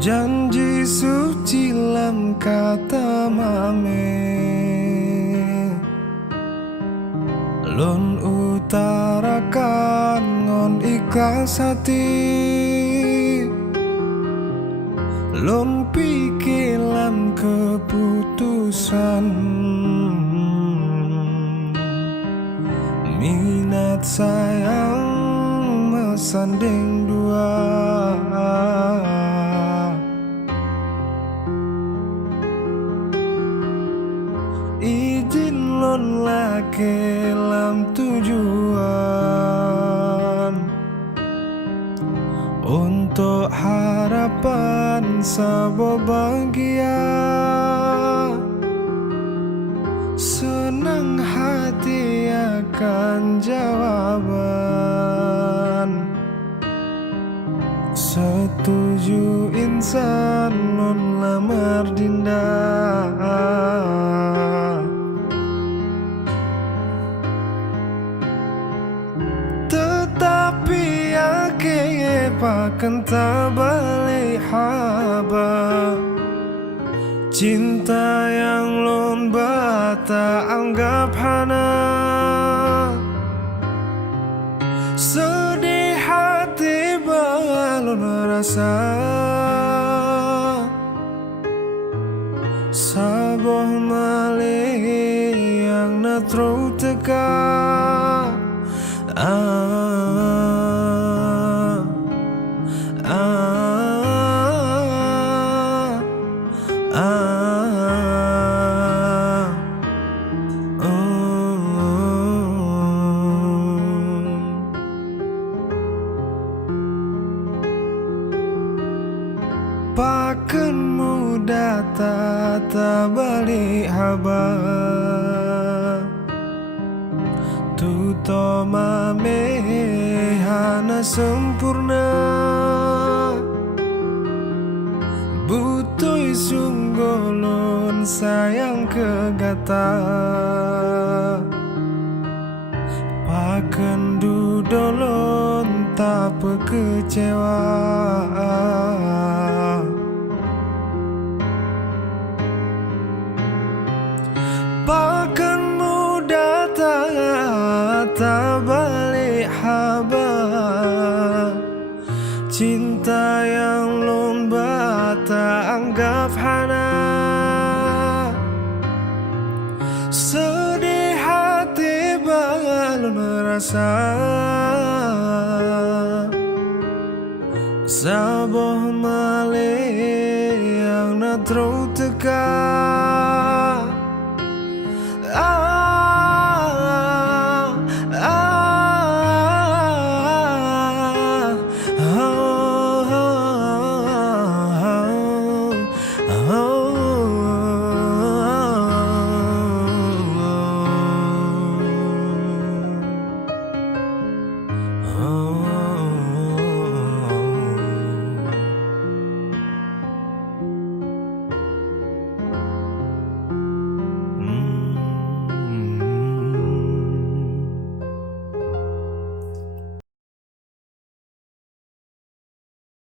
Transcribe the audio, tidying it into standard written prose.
Janji suci lam kata mame, lon utarakan ngon ikhlas hati, lon pikir lam keputusan. Minat sayang mesanding dua, izin lon lake lam tujuan untuk harapan sebuah bahagia. Senang hati akan jawaban, setuju insan non lamar dinda. Tetapi ake pakan tak balik haba, cinta yang lon bata anggap hana. Sedih hati balon rasa, saboh malih yang natro teka. Paken muda tak balik haba, tuto mame hana sempurna. Butuh sunggolon sayang kegata, paken dudolon tak kecewa. Pakan muda tak balik haba, cinta yang lon bata anggap hana. Sedih hati balon rasa, saboh malih yang natro teka.